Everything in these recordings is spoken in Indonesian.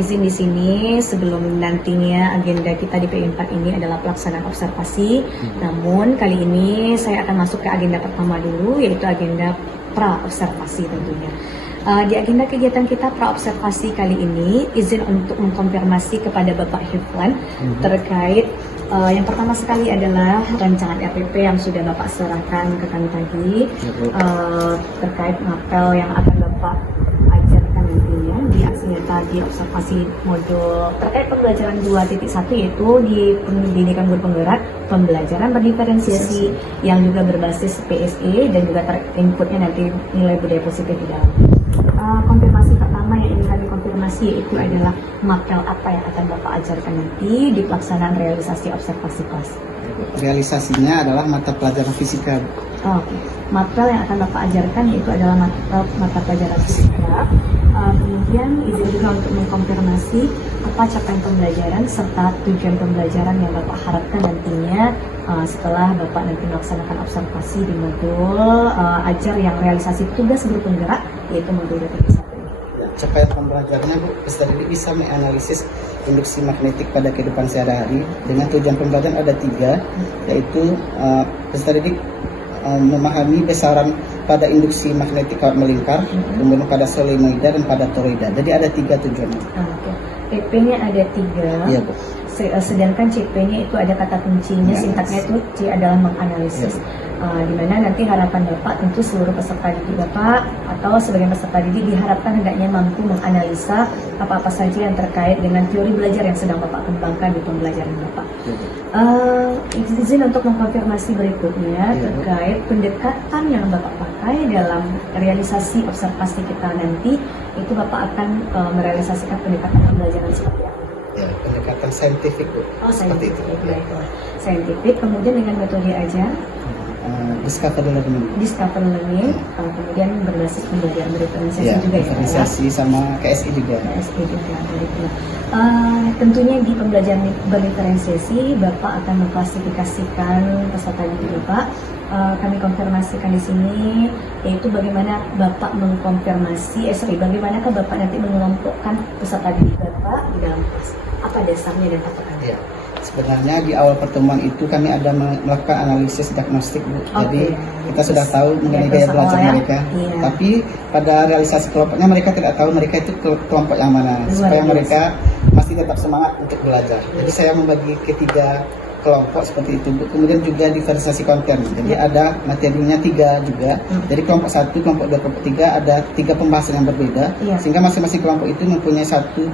izin di sini sebelum nantinya agenda kita di PI 4 ini adalah pelaksanaan observasi. Namun kali ini saya akan masuk ke agenda pertama dulu, yaitu agenda pra-observasi tentunya. Di agenda kegiatan kita pra-observasi kali ini, izin untuk mengkonfirmasi kepada Bapak Hifwan terkait yang pertama sekali adalah rancangan RPP yang sudah Bapak serahkan ke kami tadi, terkait mapel yang akan Bapak ajarkan nantinya di aksi nyata di observasi modul terkait pembelajaran 2.1, yaitu di pendidikan guru penggerak, pembelajaran berdiferensiasi yang juga berbasis PSE dan juga inputnya nanti nilai budaya positif di dalam. Konfirmasi pertama yang ingin kami konfirmasi yaitu adalah mapel apa yang akan Bapak ajarkan nanti di pelaksanaan realisasi observasi kelas. Realisasinya adalah mata pelajaran fisika. Oke. Mapel yang akan Bapak ajarkan yaitu adalah mata pelajaran fisika. Kemudian izin juga untuk mengkonfirmasi apa capaian pembelajaran serta tujuan pembelajaran yang Bapak harapkan nantinya setelah Bapak nanti melaksanakan observasi di modul ajar yang realisasi tugas guru penggerak, yaitu modul 2.1. Capaian pembelajarannya, Bu, peserta didik bisa menganalisis induksi magnetik pada kehidupan sehari-hari dengan tujuan pembelajaran ada 3, yaitu peserta didik memahami besaran pada induksi magnetik kawat melingkar, kemudian pada solenoida dan pada toroida. Jadi ada 3 tujuannya. Oke. PP-nya ada 3. Iya, Bu. Sedangkan CP-nya itu ada kata kuncinya, sintaknya itu C adalah menganalisis. Di mana nanti harapan Bapak tentu seluruh peserta didik Bapak atau sebagian peserta didik diharapkan hendaknya mampu menganalisa apa-apa saja yang terkait dengan teori belajar yang sedang Bapak kembangkan di pembelajaran Bapak. Izin untuk mengkonfirmasi berikutnya terkait pendekatan yang Bapak pakai dalam realisasi observasi kita nanti, itu Bapak akan merealisasikan pendekatan pembelajaran seperti apa? Ya, pendekatan saintifik, Bu. Seperti itu. Baiklah. Saintifik, kemudian dengan metode ajar Discovery learning, kemudian berbasis pembelajaran berdiferensiasi juga ya. Diferensiasi sama KSI juga. KSI juga, baiklah. Tentunya di pembelajaran berdiferensiasi Bapak akan mengklasifikasikan peserta didik Bapak. Kami konfirmasikan di sini yaitu bagaimana Bapak bagaimanakah Bapak nanti mengelompokkan peserta didik Bapak di dalam kelas? Apa dasarnya dan patokannya? Ya. Sebenarnya di awal pertemuan itu kami ada melakukan analisis diagnostik, Bu. Jadi kita sudah tahu mengenai gaya belajar mereka. Tapi pada realisasi kelompoknya mereka tidak tahu mereka itu kelompok yang mana. Supaya mereka masih tetap semangat untuk belajar. Jadi saya membagi ketiga kelompok seperti itu, Bu. Kemudian juga diferensiasi konten. Jadi ada materinya 3 juga. Jadi kelompok 1, kelompok 2, kelompok 3 ada 3 pembahasan yang berbeda. Sehingga masing-masing kelompok itu mempunyai satu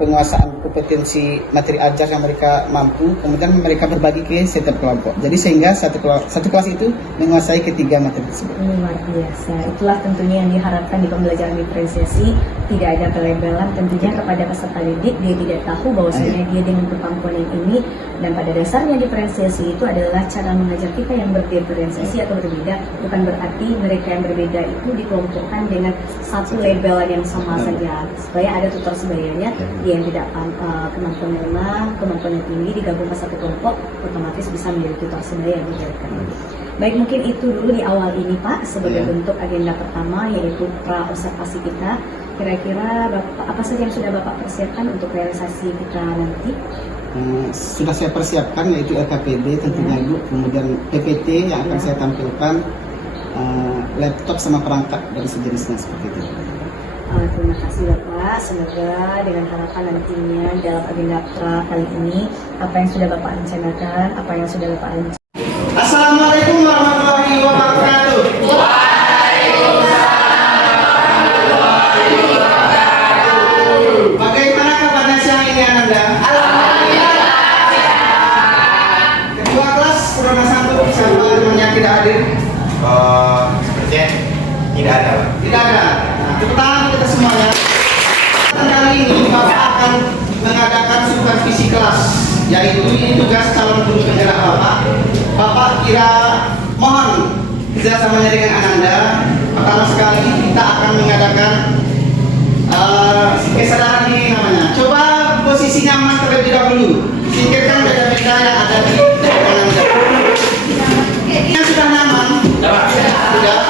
penguasaan kompetensi materi ajar yang mereka mampu, kemudian mereka berbagi ke setiap kelompok. Jadi sehingga satu kelas itu menguasai ketiga materi tersebut. Luar biasa. Itulah tentunya yang diharapkan di pembelajaran diferensiasi. Tidak ada pelebelan tentunya kepada peserta didik. Dia tidak tahu bahwasanya dia dengan kemampuan yang ini, dan pada dasarnya diferensiasi itu adalah cara mengajar kita yang berdiferensiasi atau berbeda. Bukan berarti mereka yang berbeda itu dikelompokkan dengan satu labelan yang sama saja. Supaya ada tutor sebayanya, dia yang tidak kemampuan lemah, kemampuan yang tinggi digabung ke satu kelompok, otomatis bisa menjadi tutor sebaya yang dijadikan. Baik, mungkin itu dulu di awal ini Pak sebagai bentuk agenda pertama, yaitu pra-observasi kita. Kira-kira apa saja yang sudah Bapak persiapkan untuk realisasi kita nanti? Sudah saya persiapkan, yaitu LKPD tentunya, Ibu, kemudian PPT yang akan saya tampilkan, laptop sama perangkat dan sejenisnya seperti itu. Terima kasih Bapak, semoga dengan harapan nantinya dalam agenda pra kali ini apa yang sudah Bapak rencanakan, apa yang sudah Bapak rencanakan. Assalamualaikum warahmatullahi wabarakatuh. Bagaimana kabarnya siang ini, Ananda? Alhamdulillah. Ketua kelas Corona 1 siapa temannya tidak hadir? Sepertinya tidak ada, Pak. Tidak ada. Nah, tepuk tangan kita semuanya. Kali ini Bapak akan mengadakan supervisi kelas, yaitu ini tugas calon guru penggerak Bapak. Bapak mohon kerjasamanya dengan Ananda. Pertama sekali kita akan mengadakan kesadaran diri namanya. Coba posisi nyaman terlebih dahulu. Singkirkan beda-beda yang ada di Ananda. Yang sudah nyaman? Sudah.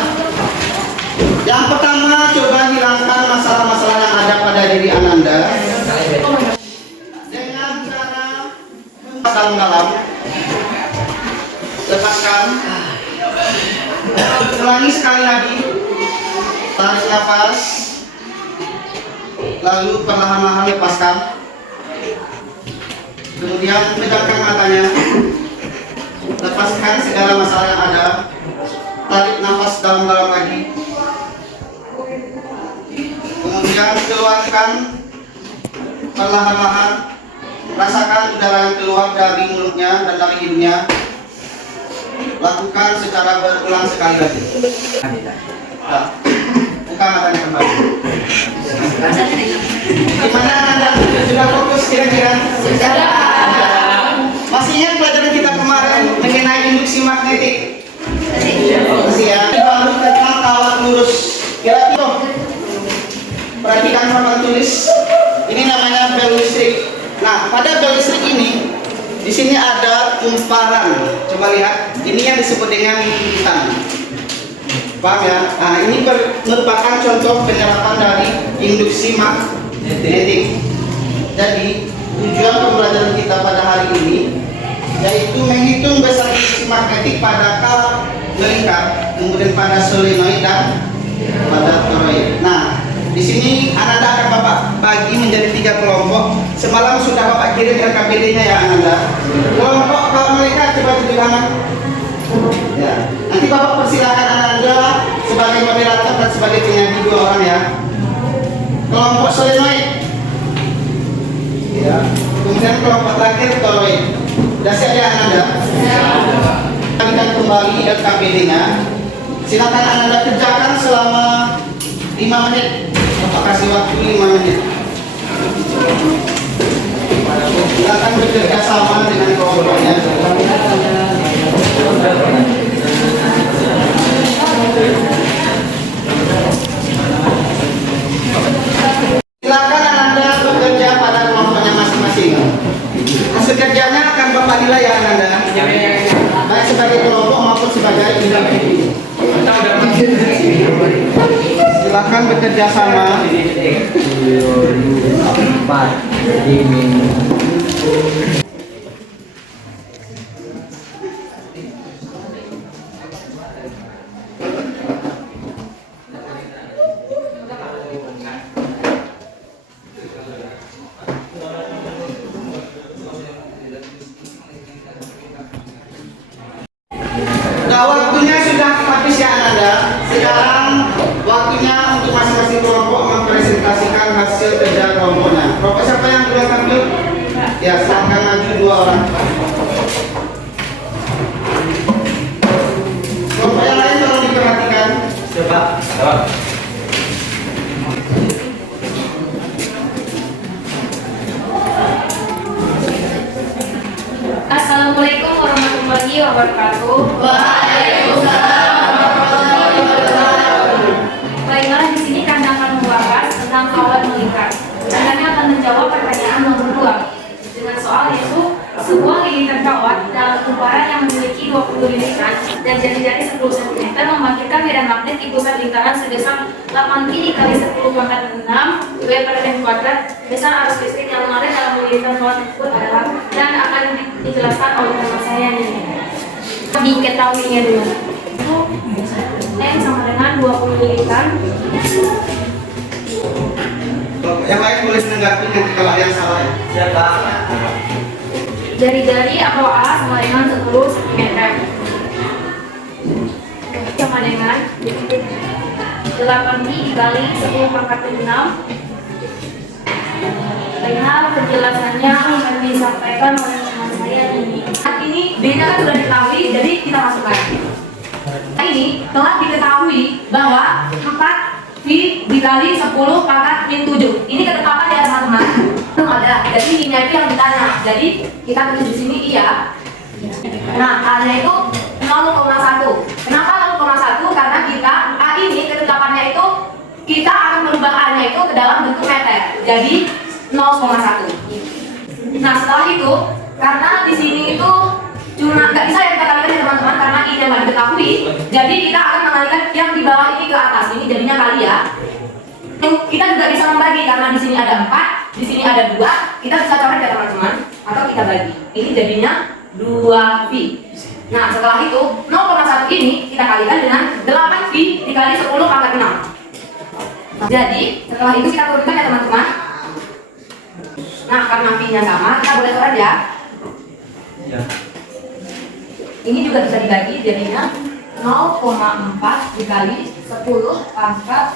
Yang pertama, coba hilangkan masalah-masalah yang ada pada diri Ananda. Lepaskan. Ulangi sekali lagi. Tarik nafas. Lalu perlahan-lahan lepaskan. Kemudian pejamkan matanya. Lepaskan segala masalah yang ada. Tarik nafas dalam-dalam lagi. Kemudian keluarkan perlahan-lahan. Rasakan udara yang keluar dari mulutnya dan dari hidungnya. Lakukan secara berulang sekali lagi. Nah, buka matanya kembali. Gimana Anda? Sudah fokus kira-kira? Masih ingat pelajaran kita kemarin mengenai induksi magnetik? Masih ya. Baru tentang kawat lurus. Kira-kira perhatikan papan tulis. Ini namanya bel listrik. Nah, pada bel listrik ini di sini ada kumparan. Coba lihat, ini yang disebut dengan lintan. Paham ya? Nah, ini merupakan contoh penerapan dari induksi magnetik. Jadi, tujuan pembelajaran kita pada hari ini yaitu menghitung besar induksi magnetik pada kawat melingkar, kemudian pada solenoid dan pada toroid. Nah, di sini Ananda akan Bapak bagi menjadi 3 kelompok. Semalam sudah Bapak kirim RKPD-nya ya Ananda. Kelompok kawan mereka coba tunjuk tangan. Ya. Nanti Bapak persilakan Ananda sebagai moderator dan sebagai penyanyi 2 orang ya. Kelompok solenoid. Ya. Kemudian kelompok terakhir toroid. Sudah siap ya Ananda? Kita kembali RKPD-nya. Silakan Ananda kerjakan selama 5 menit. Bapak kasih waktu 5 menit. Silakan bekerja sama dengan kelompoknya. Silakan Ananda bekerja pada kelompoknya masing-masing. Hasil kerjanya akan Bapak nilai ya Ananda. Baik sebagai kelompok maupun sebagai individu. Silakan bekerja sama. Nah, waktunya sudah habis ya Ananda. Sekarang waktunya untuk masing-masing kelompok mempresentasikan hasil kerja kelompoknya. Kelompok siapa yang duluan tampil? Ya, silakan maju 2 orang. Kelompok yang lain tolong diperhatikan. Coba. Assalamualaikum warahmatullahi wabarakatuh. Baiklah, di sini kami akan membahas tentang kawat melingkar. Kami akan menjawab pertanyaan nomor 2 dengan soal yaitu sebuah lingkaran kawat dalam kumparan yang memiliki 20 lingkaran dan jari-jari 10 cm membangkitkan medan magnet di pusat lingkaran sebesar 8 pi dikali 10 pangkat 6 W per M kuadrat. Besar arus listrik yang mengalir dalam lingkaran kawat tersebut adalah, dan akan dijelaskan oleh teman saya ini. Diketahuinya dulu. M sama dengan 20 lingkaran. Yang lain boleh menanggapi nanti kalau yang salah ya. Siapa? Jari-jari atau A sama dengan 10 cm. Sama dengan 8 pi dikali 10 pangkat 6. Dengan penjelasannya akan disampaikan oleh teman saya ini. Saat ini B-nya kan sudah diketahui, jadi kita masukkan. Ini telah diketahui bahwa 4 pi dikali 10 pangkat min 7. Ini ketetapan ya teman-teman. Belum ada. Jadi ini itu yang ditanya. Jadi kita tulis di sini iya. Nah, A-nya itu 0,1. Kenapa 0,1? Karena kita A ini ketetapannya itu kita akan merubah A-nya itu ke dalam bentuk meter. Jadi 0,1. Nah, setelah itu karena di sini itu cuma nggak bisa yang kita kalikan ya teman-teman, karena ini yang nggak diketahui. Jadi kita akan mengalihkan yang di bawah ini ke atas. Ini jadinya kali ya. Kita juga bisa membagi karena di sini ada 4, di sini ada 2. Kita bisa coret ya teman-teman, atau kita bagi. Ini jadinya 2 pi. Nah, setelah itu 0,1 ini kita kalikan dengan 8 pi dikali 10 pangkat 6. Jadi, setelah itu kita turunkan ya teman-teman. Nah, karena pi-nya sama, kita boleh coret ya. Ini juga bisa dibagi, jadinya 0,4 dikali 10 pangkat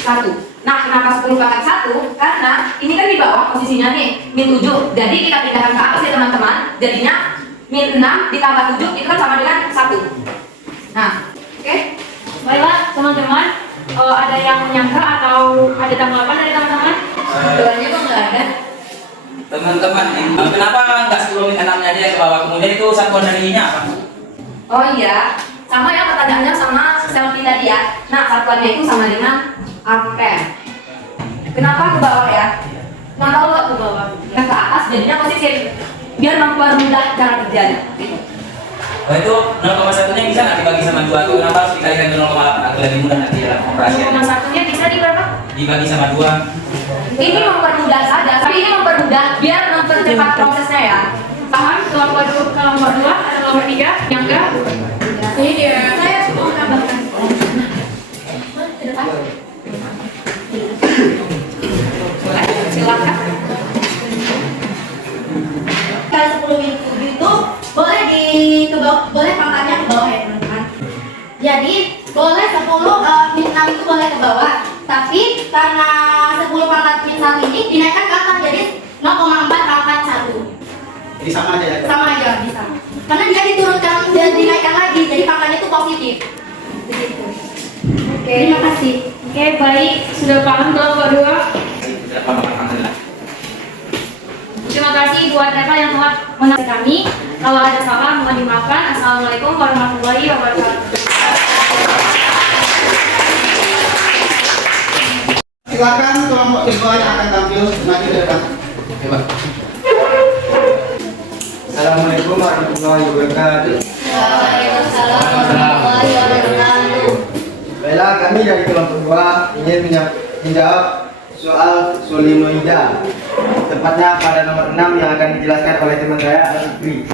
1. Nah, kenapa 10 pangkat 1? Karena ini kan di bawah posisinya nih, min 7. Jadi kita pindahkan ke atas ya teman-teman. Jadinya min 6 ditambah 7 itu kan sama dengan 1. Nah, oke. Baiklah teman-teman, ada yang menyangka atau ada tanggapan dari teman-teman? Doanya kok nggak ada? Teman-teman, kenapa nggak 10 min 6-nya aja yang ke bawah? Kemudian itu satuan dari nya apa? Oh iya, sama ya pertanyaannya sama selfie tadi ya. Nah, satuannya itu sama dengan ampere. Kenapa ke bawah ya? Kenapa lo ke bawah? Yang ke atas jadinya posisi biar mempermudah cara kerjanya. Oh itu 0,1-nya bisa nggak dibagi sama 2? Atau kenapa harus dikalikan ke 0,8 agar lebih mudah nanti dalam operasinya? 0,1-nya bisa di berapa? Dibagi sama 2. Ini mempermudah saja, tapi ini mempermudah biar mempercepat prosesnya ya. Paham? Kelompok 2 ada kelompok 3 yang enggak? Ini dia. Saya mau menambahkan. Silakan. Kalau 10 min 7 itu boleh boleh pangkatnya ke bawah ya teman-teman. Jadi boleh 10 min 6 itu boleh ke bawah, tapi karena 10 pangkat min 1 ini dinaikkan ke atas jadi 0,4 pangkat 1. Jadi sama aja ya. Sama aja bisa. Karena dia diturunkan dan dinaikkan lagi, jadi pangkatnya itu positif. Begitu. Oke. Terima kasih. Oke, baik. Sudah paham kelompok 2? Tidak apa-apa. Terima kasih buat mereka yang telah menonton kami. Kalau ada salah mohon dimaafkan. Assalamualaikum warahmatullahi wabarakatuh. Silakan kelompok kedua yang akan tampil maju ke depan. Coba. Assalamualaikum warahmatullahi wabarakatuh. Waalaikumsalam warahmatullahi wabarakatuh. Baiklah, kami dari kelompok 2 ingin menjawab soal solenoida. Tepatnya pada nomor 6 yang akan dijelaskan oleh teman saya Al-Fikri.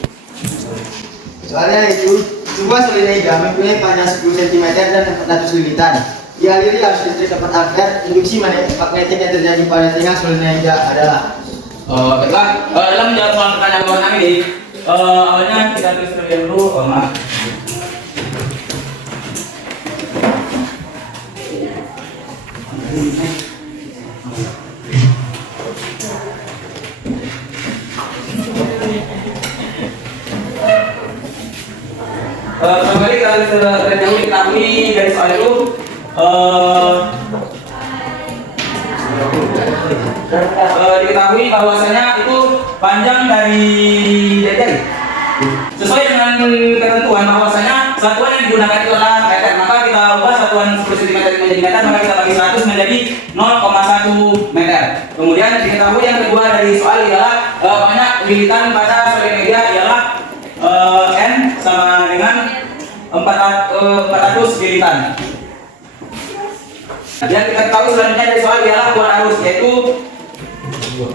Soalnya itu, sebuah solenoida mempunyai panjang 10 cm dan 400 lilitan. Dialiri arus listrik 4 ampere. Induksi magnetik yang terjadi pada tengah solenoida adalah Baiklah, dalam menjawab soal pertanyaan kawan kami ini, awalnya kita tulis terlebih dahulu, maaf. Kembali kita terlebih dahulu diketahui dari soal itu diketahui bahwasanya itu panjang dari jari. Sesuai dengan ketentuan bahwasanya satuan yang digunakan itu adalah meter, maka kita ubah satuan 10 cm menjadi meter, maka kita bagi 100 menjadi 0,1 meter. Kemudian diketahui yang kedua dari soal ialah banyak lilitan pada solenoida ialah N sama dengan 400 lilitan. Yang kita tahu selanjutnya dari soal ialah kuat arus, yaitu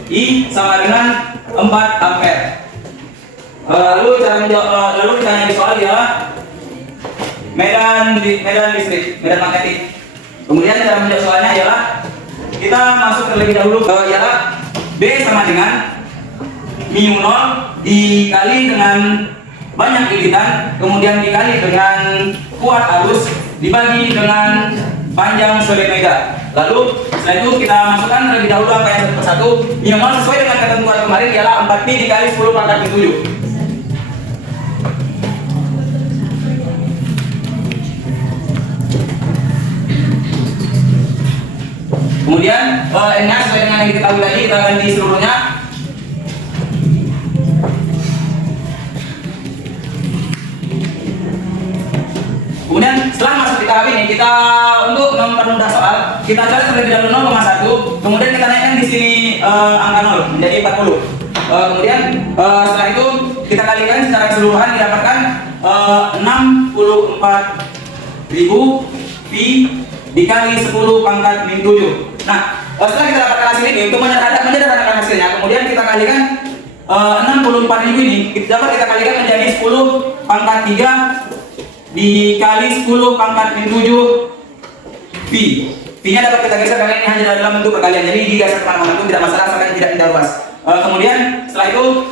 I sama dengan 4 ampere. Lalu ditanya di soal ialah medan listrik, medan magnetik. Kemudian cara menjawab soalnya ialah kita masuk terlebih dahulu ialah B sama dengan mu 0 dikali dengan banyak lilitan, kemudian dikali dengan kuat arus dibagi dengan panjang solenoida. Lalu setelah itu kita masukkan terlebih dahulu angka yang satu persatu. Mu 0 sesuai dengan ketentuan kemarin ialah 4pi dikali 10 pangkat 7. Kemudian N-nya sesuai dengan yang diketahui tadi kita ganti seluruhnya. Kemudian setelah masuk di tahap ini kita untuk mempermudah soal kita cari terlebih dahulu 0,1, kemudian kita naikkan di sini angka 0 menjadi 40. Kemudian setelah itu kita kalikan secara keseluruhan didapatkan 64.000 pi dikali 10 pangkat min 7. Nah, setelah kita dapatkan hasil ini untuk menyederhanakan hasilnya, kemudian kita kalikan 64.000 ini dapat kita kalikan menjadi 10 pangkat 3 dikali 10 pangkat min 7 pi. Pi-nya dapat kita geser karena ini hanya dalam bentuk perkalian, jadi digeser kemana-mana itu tidak masalah asalkan tidak luas. Kemudian setelah itu,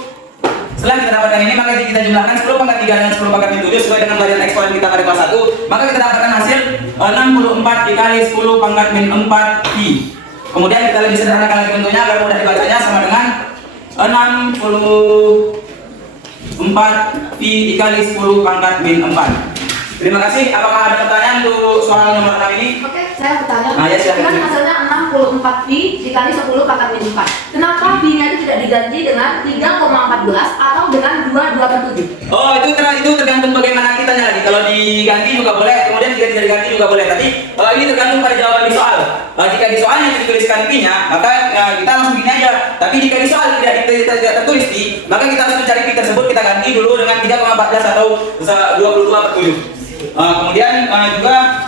setelah kita dapatkan ini, maka kita jumlahkan 10 pangkat 3 dan 10 pangkat min 7 sesuai dengan varian eksponen kita pada kelas 1, maka kita dapatkan hasil 64 dikali 10 pangkat min 4 pi. Kemudian kita lebih sederhanakan lagi bentuknya agar mudah dibacanya, sama dengan 64 pi dikali 10 pangkat min 4. Terima kasih. Apakah ada pertanyaan untuk soal nomor 6 ini? Oke, saya bertanya. Nah, ya, silakan. Kan hasilnya 64 pi dikali 10 pangkat min 4. Kenapa pi-nya itu tidak diganti dengan 3,14 atau dengan 2/7? Oh, itu tergantung bagaimana kitanya lagi. Kalau diganti juga boleh, kemudian jika tidak diganti juga boleh. Tapi ini tergantung pada jawaban di soal. Jika di soalnya dituliskan pi-nya, maka kita langsung gini aja. Tapi jika di soal tidak tertulis pi, maka kita harus mencari pi tersebut, kita ganti dulu dengan 3,14 atau 22/7. Kemudian juga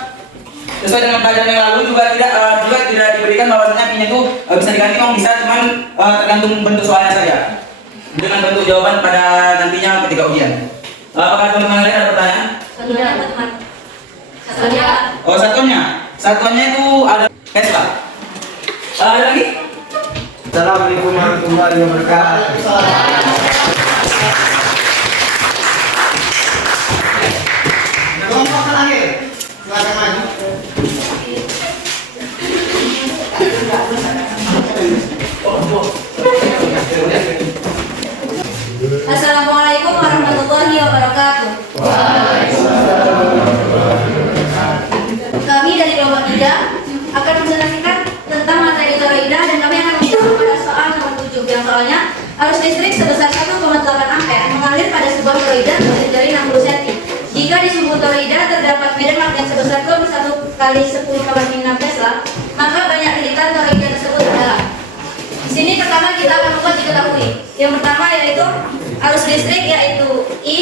sesuai dengan pelajaran yang lalu juga tidak diberikan bahwasanya pi-nya itu bisa diganti, memang bisa, cuman tergantung bentuk soalnya saja dengan bentuk jawaban pada nantinya ketika ujian. Apakah teman-teman lain ada pertanyaan? Satunya apa teman? Satunya. Oh, satuannya itu ada Tesla. Ada lagi? Assalamualaikum warahmatullahi wabarakatuh. Kelompok terakhir, silakan maju. Assalamualaikum warahmatullahi wabarakatuh. Kami dari kelompok 3 akan menjelaskan tentang materi toroida dan kami akan menjawab pada soal nomor 7 yang soalnya arus listrik sebesar 1,8 ampere mengalir pada sebuah toroida dari 60 cm. Jika di sumbu toroida terdapat medan magnet sebesar 21 kali 10 power 6 Tesla, maka banyak lilitan toroida tersebut adalah. Di sini pertama kita akan membuat diketahui. Yang pertama yaitu arus listrik yaitu I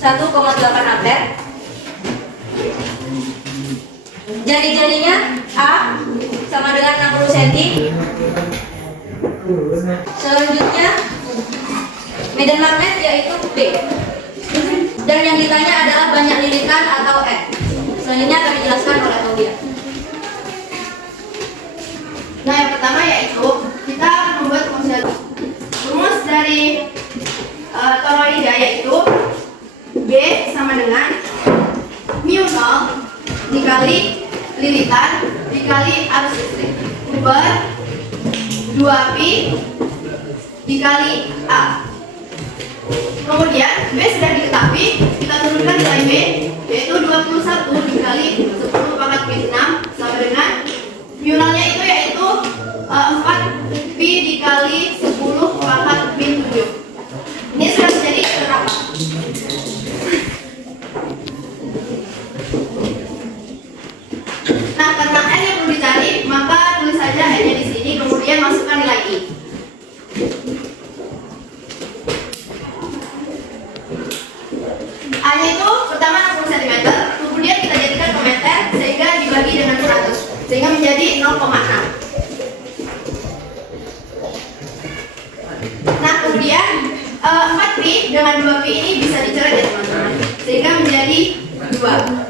1,8 ampere. Jari-jarinya A sama dengan 60 cm. Selanjutnya medan magnet yaitu B. Dan yang ditanya adalah banyak lilitan atau N. Selanjutnya akan dijelaskan oleh Aulia. Nah, yang pertama yaitu kita akan membuat rumus dari toroida yaitu B sama dengan mu 0 dikali lilitan dikali arus listrik per 2pi dikali A. Kemudian B sudah diketahui, kita turunkan nilai B yaitu 21 dikali 10 pangkat min 6 sama dengan mu 0-nya itu yaitu 4 pi dikali 10 pangkat min 7. Ini sudah menjadi berapa? Nah, karena N yang perlu dicari, maka tulis saja N-nya di sini, kemudian masukkan nilai I. A-nya itu pertama 60 cm, kemudian kita jadikan ke meter sehingga dibagi dengan 100, sehingga menjadi 0,6. Nah, kemudian 4pi dengan 2pi ini bisa dicoret ya teman-teman, sehingga menjadi 2.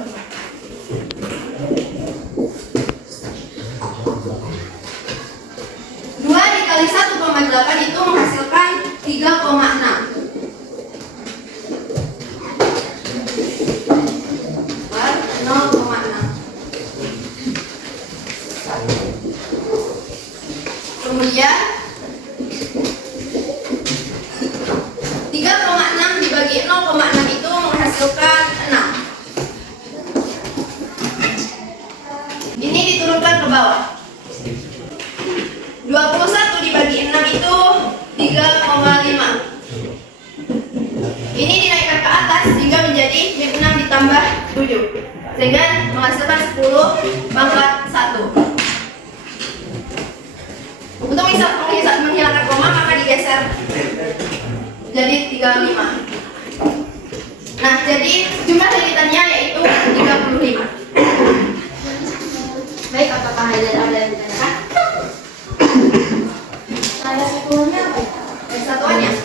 2 dikali 1,8 itu menghasilkan 3,6. Per 0,6. Kemudian 3,6 dibagi 0,6 itu menghasilkan 6. Ini diturunkan ke bawah. 21 dibagi 6 itu 3,5. Ini dinaikkan ke atas hingga menjadi 6 ditambah 7, sehingga menghasilkan 10 pangkat 1. Untuk menghilangkan koma maka digeser jadi 35. Nah, jadi jumlah lilitannya yaitu 35. Baik, apakah ada yang ditanyakan? Ada satuannya apa? Satuannya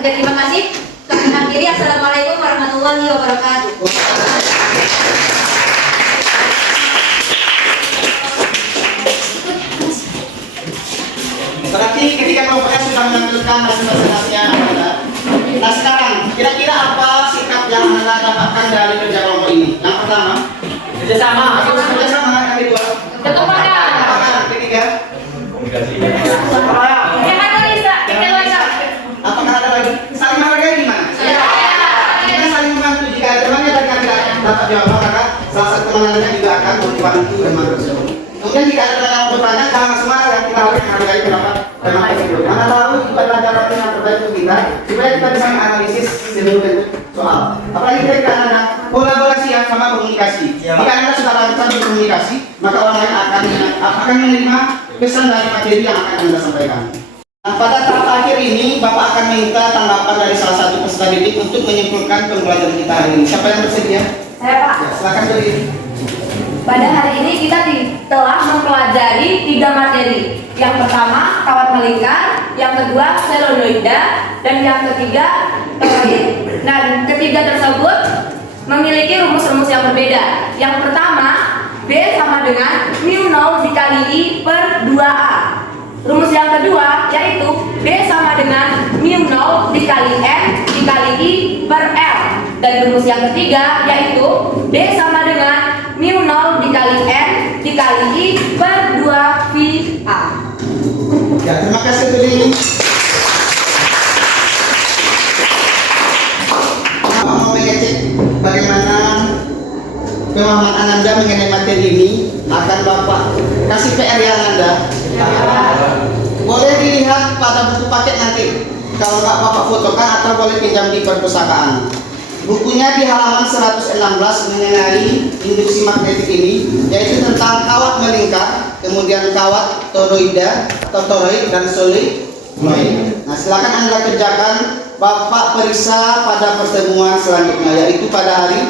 Oke, terima kasih. Kami akhiri. Assalamualaikum warahmatullahi wabarakatuh. Berarti ketika kelompoknya sudah menampilkan hasil-hasilnya, nah sekarang kira-kira apa sikap yang Anda dapatkan dari kerja kelompok ini? Yang pertama, kerjasama. Kerjasama. Yang kedua, Ketupakan. ketiga, apakah ada lagi? Saling menghargai di mana? Kita saling membantu. Jika ada teman yang tidak dapat jawaban, maka salah satu teman Anda juga akan membantu dan membantu. Kemudian jika ada teman yang mau bertanya, jangan semangat, kita harus menghargai pendapat teman tersebut. Karena tahu itu adalah jawaban yang terbaik untuk kita, supaya kita bisa menganalisis seluruh bentuk soal. Apalagi ketika Anda kolaborasi ya sama komunikasi. Jika Anda sudah lancar berkomunikasi, maka orang lain akan menerima pesan dari materi yang akan Anda sampaikan. Nah, pada tahap akhir ini, Bapak akan minta tanggapan dari salah satu peserta didik untuk menyimpulkan pembelajaran kita hari ini. Siapa yang bersedia? Saya Pak. Ya, silakan berdiri. Pada hari ini kita telah mempelajari 3 materi. Yang pertama kawat melingkar, yang kedua seluloida, dan yang ketiga toroid. Nah, ketiga tersebut memiliki rumus-rumus yang berbeda. Yang pertama, B sama dengan mu0 dikali I per 2A. Rumus yang kedua yaitu B sama dengan mu0 dikali M dikali I per L. Dan rumus yang ketiga yaitu B sama dengan mu0 dikali M dikali I per 2VA. Ya, terima kasih Beli. Mau mengecek bagaimana pemahaman Anda mengenai materi ini, akan Bapak kasih PR yang Anda. Boleh dilihat pada buku paket nanti. Kalau nggak Bapak fotokan atau boleh pinjam di perpustakaan. Bukunya di halaman 116 mengenai induksi magnetik ini, yaitu tentang kawat melingkar, kemudian kawat toroida atau toroid dan solenoid. Nah, silakan Anda kerjakan. Bapak periksa pada pertemuan selanjutnya, yaitu pada hari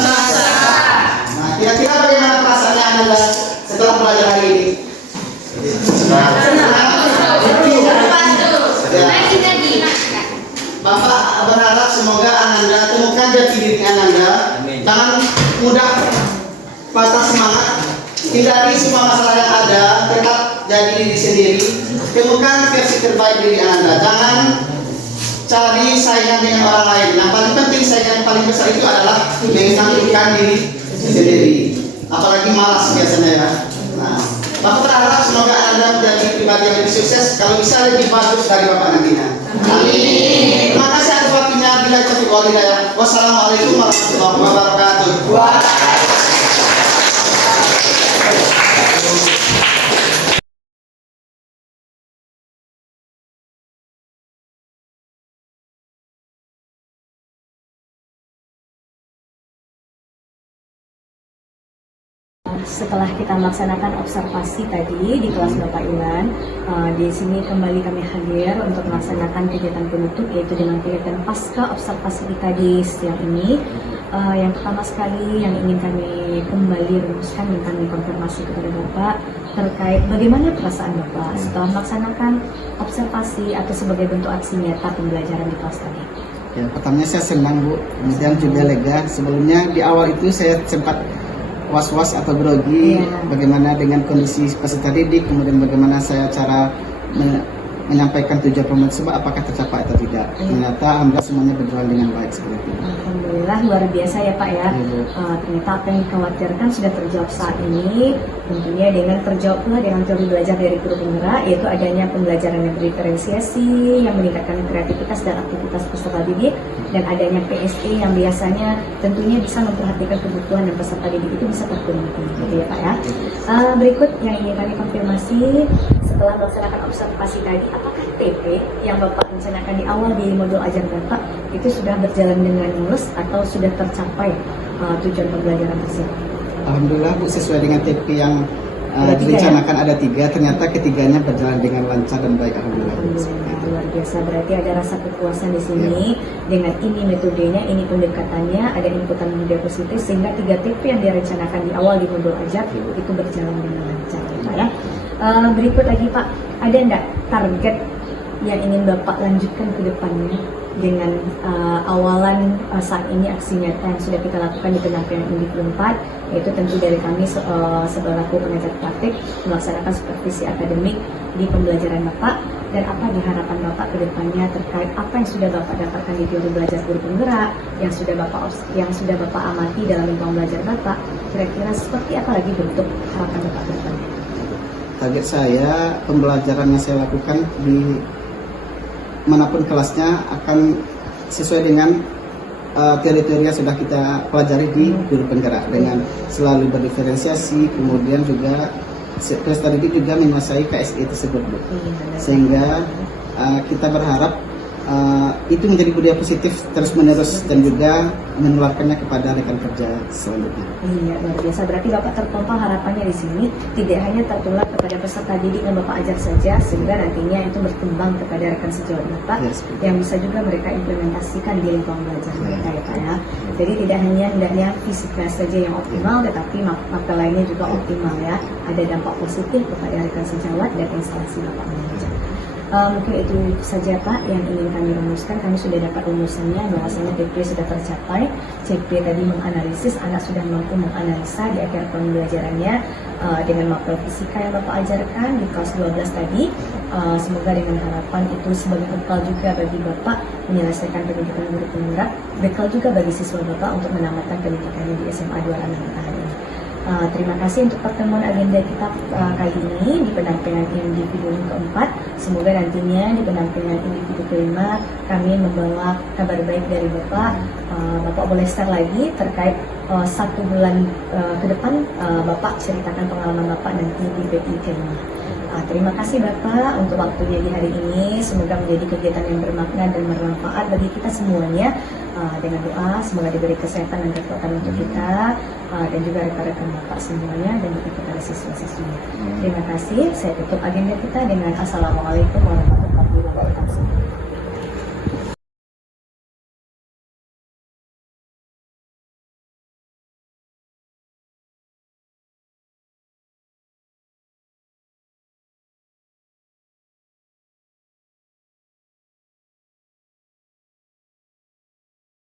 Selasa. Nah, kira-kira bagaimana perasaannya Anda setelah belajar hari ini? Bapak berharap semoga Ananda temukan jati diri Ananda. Jangan mudah patah semangat. Hindari semua masalah yang ada. Tetap jadi diri sendiri. Temukan versi terbaik diri Ananda. Jangan cari saingan dengan orang lain. Yang paling penting, saingan yang paling besar itu adalah menyenangkan diri sendiri. Apalagi malas biasanya ya. Nah, Bapak berharap semoga Anda menjadi pribadi yang lebih sukses. Kalau bisa lebih bagus dari Bapak nantinya. Amin. Terima kasih atas waktunya. Bila taufiq wal hidayah. Wassalamualaikum warahmatullahi wabarakatuh. Setelah kita melaksanakan observasi tadi di kelas Bapak Iwan, di sini kembali kami hadir untuk melaksanakan kegiatan penutup, yaitu dengan kegiatan pasca observasi kita di siang ini. Yang pertama sekali yang ingin kami kembali rumuskan dan kami konfirmasi kepada Bapak terkait bagaimana perasaan Bapak setelah melaksanakan observasi atau sebagai bentuk aksi nyata pembelajaran di kelas tadi. Ya, pertamanya saya senang Bu, kemudian juga lega. Sebelumnya di awal itu saya sempat was-was atau grogi, bagaimana dengan kondisi peserta didik, kemudian bagaimana saya cara menyampaikan tujuan pembelajaran tersebut, apakah tercapai atau tidak. Ternyata alhamdulillah semuanya berjalan dengan baik seperti itu. Alhamdulillah luar biasa ya Pak ya. Ternyata apa yang dikhawatirkan sudah terjawab saat ini, tentunya dengan terjawab pula dengan teori belajar dari guru penggerak, yaitu adanya pembelajaran yang berdiferensiasi yang meningkatkan kreativitas dan aktivitas peserta didik, dan adanya PSE yang biasanya tentunya bisa memperhatikan kebutuhan dan peserta didik itu bisa terpenuhi, gitu ya Pak ya. Berikut yang ingin kami konfirmasi setelah melaksanakan observasi tadi, apakah TP yang Bapak rencanakan di awal di modul ajar Bapak itu sudah berjalan dengan mulus atau sudah tercapai tujuan pembelajaran tersebut? Alhamdulillah Bu, sesuai dengan TP yang direncanakan ya? Ada 3, ternyata ketiganya berjalan dengan lancar dan baik. Alhamdulillah. Luar biasa, berarti ada rasa kepuasan di sini dengan ini metodenya, ini pendekatannya, ada inputan positif sehingga 3 TP yang direncanakan di awal di modul ajar itu berjalan dengan lancar ya Pak ya. Berikut lagi Pak, ada enggak target yang ingin Bapak lanjutkan ke depannya dengan awalan saat ini aksi nyata yang sudah kita lakukan di pendampingan Undip 4, yaitu tentu dari kami selaku pengajar praktik melaksanakan supervisi akademik di pembelajaran Bapak, dan apa diharapkan Bapak ke depannya terkait apa yang sudah Bapak dapatkan di teori belajar guru penggerak yang sudah Bapak amati dalam lingkungan belajar Bapak. Kira-kira seperti apa lagi bentuk harapan Bapak ke depannya? Target saya, pembelajaran yang saya lakukan di manapun kelasnya akan sesuai dengan teori-teori yang sudah kita pelajari di guru penggerak, dengan selalu berdiferensiasi, kemudian juga kelas tadi juga menguasai KSE tersebut, Bu. Sehingga kita berharap itu menjadi budaya positif terus menerus dan juga menularkannya kepada rekan kerja selanjutnya. Iya, luar biasa. Berarti Bapak terpompah harapannya di sini tidak hanya tertular kepada peserta didik yang Bapak ajar saja, sehingga nantinya itu berkembang kepada rekan sejawat Bapak, yang bisa juga mereka implementasikan di lingkungan belajar mereka, ya Pak ya. Jadi tidak hanya hendaknya fisiknya saja yang optimal, tetapi mata lainnya juga optimal ya. Ada dampak positif kepada rekan sejawat dan instalasi Bapak mengajar. Mungkin itu saja Pak yang ingin kami rumuskan. Kami sudah dapat rumusannya bahwasanya CP sudah tercapai. CP tadi menganalisis, anak sudah mampu menganalisa di akhir pembelajarannya dengan mapel fisika yang Bapak ajarkan di kelas 12 tadi. Semoga dengan harapan itu sebagai bekal juga bagi Bapak menyelesaikan pendidikan guru penggerak, bekal juga bagi siswa Bapak untuk menamatkan pendidikannya di SMA 2 Anak Matahari. Terima kasih untuk pertemuan agenda kita kali ini di pendampingan individu yang keempat. Semoga nantinya di pendampingan individu kelima kami membawa kabar baik dari Bapak. Bapak boleh share lagi terkait 1 bulan ke depan Bapak ceritakan pengalaman Bapak nanti di PI kelima. Terima kasih Bapak untuk waktunya di hari ini. Semoga menjadi kegiatan yang bermakna dan bermanfaat bagi kita semuanya. Dengan doa semoga diberi kesehatan dan kekuatan untuk kita dan juga rekan-rekan Bapak semuanya dan juga kepada siswa-siswinya. Terima kasih. Saya tutup agenda kita dengan Assalamualaikum warahmatullahi wabarakatuh.